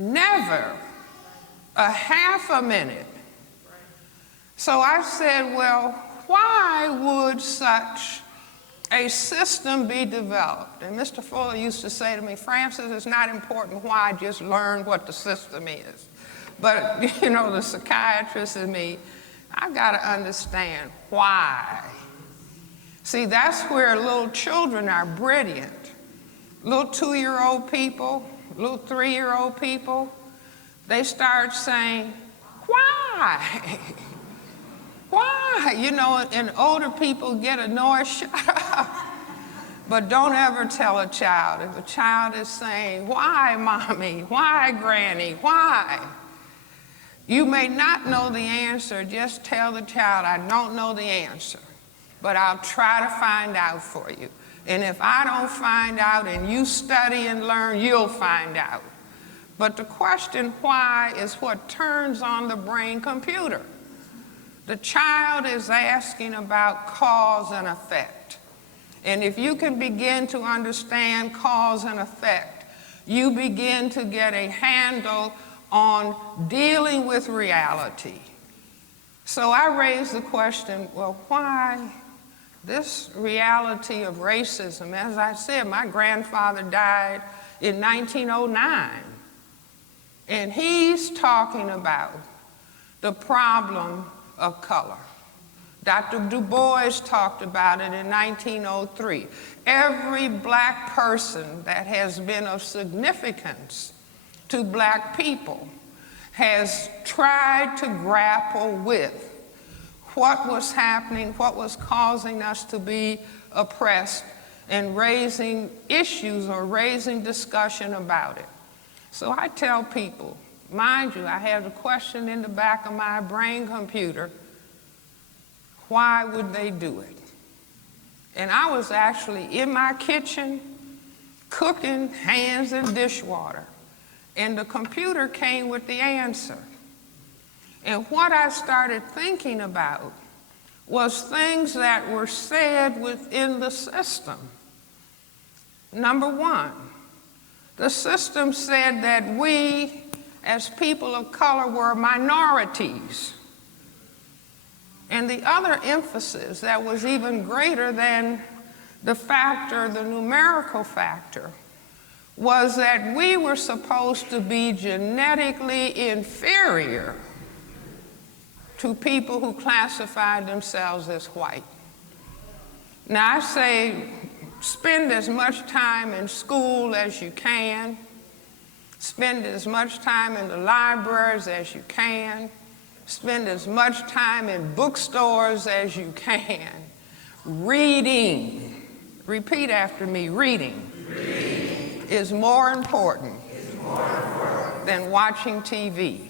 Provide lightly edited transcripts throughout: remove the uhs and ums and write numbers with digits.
Never a half a minute. So I said, well, why would such a system be developed? And Mr. Fuller used to say to me, Francis, it's not important why, just learn what the system is. But, you know, the psychiatrist in me, I've got to understand why. See, that's where little children are brilliant. Little 2-year-old people, little 3-year-old people, they start saying, why? Why? You know, and older people get annoyed, shut up. But don't ever tell a child. If a child is saying, why, mommy? Why, granny? Why? You may not know the answer. Just tell the child, I don't know the answer, but I'll try to find out for you. And if I don't find out and you study and learn, you'll find out. But the question why is what turns on the brain computer. The child is asking about cause and effect. And if you can begin to understand cause and effect, you begin to get a handle on dealing with reality. So I raised the question, well, why this reality of racism? As I said, my grandfather died in 1909, and he's talking about the problem of color. Dr. Du Bois talked about it in 1903. Every black person that has been of significance to black people has tried to grapple with what was happening, what was causing us to be oppressed, and raising issues or raising discussion about it. So I tell people, mind you, I have the question in the back of my brain computer, why would they do it? And I was actually in my kitchen cooking, hands in dishwater, and the computer came with the answer. And what I started thinking about was things that were said within the system. Number one, the system said that we, as people of color, were minorities. And the other emphasis that was even greater than the factor, the numerical factor, was that we were supposed to be genetically inferior to people who classified themselves as white. Now I say, spend as much time in school as you can, spend as much time in the libraries as you can, spend as much time in bookstores as you can. Reading, repeat after me, reading, is more important than watching TV.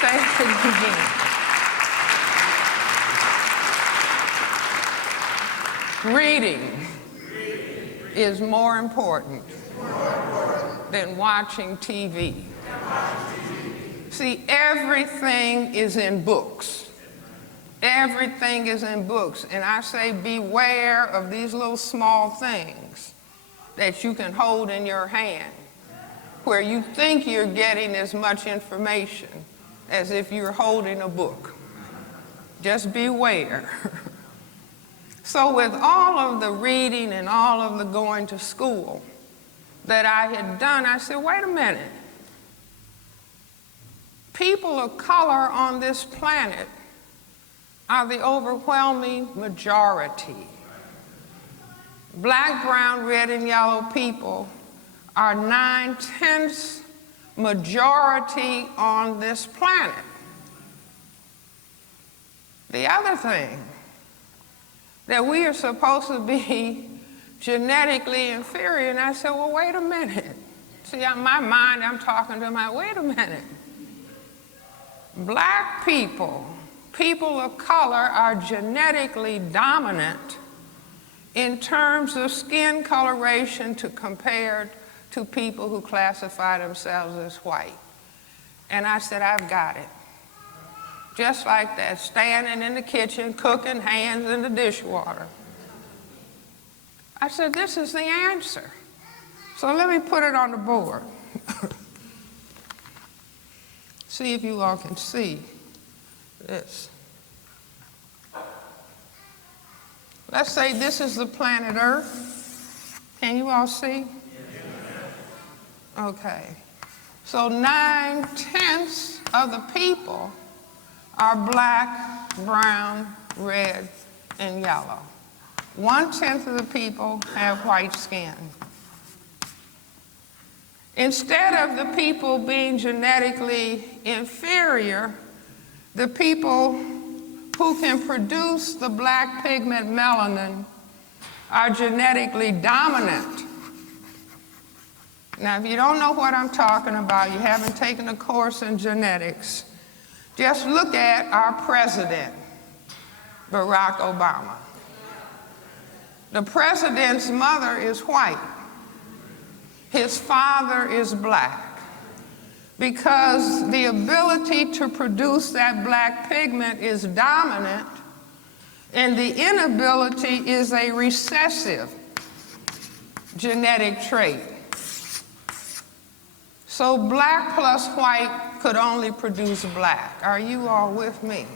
Say it again. Reading is more important than watching TV. See, everything is in books. Everything is in books. And I say beware of these little small things that you can hold in your hand, where you think you're getting as much information as if you're holding a book. Just beware. So with all of the reading and all of the going to school that I had done, I said, wait a minute. People of color on this planet are the overwhelming majority. Black, brown, red, and yellow people are 9/10 majority on this planet. The other thing, that we are supposed to be genetically inferior, and I said, well, wait a minute. See, in my mind, I'm talking to my, wait a minute. Black people, people of color, are genetically dominant in terms of skin coloration compared to people who classify themselves as white. And I said, I've got it. Just like that, standing in the kitchen, cooking, hands in the dishwater. I said, this is the answer. So let me put it on the board. See if you all can see this. Let's say this is the planet Earth. Can you all see? Okay. So 9/10 of the people are black, brown, red, and yellow. 1/10 of the people have white skin. Instead of the people being genetically inferior, the people who can produce the black pigment melanin are genetically dominant. Now, if you don't know what I'm talking about, you haven't taken a course in genetics, just look at our president, Barack Obama. The president's mother is white. His father is black. Because the ability to produce that black pigment is dominant, and the inability is a recessive genetic trait. So black plus white could only produce black. Are you all with me?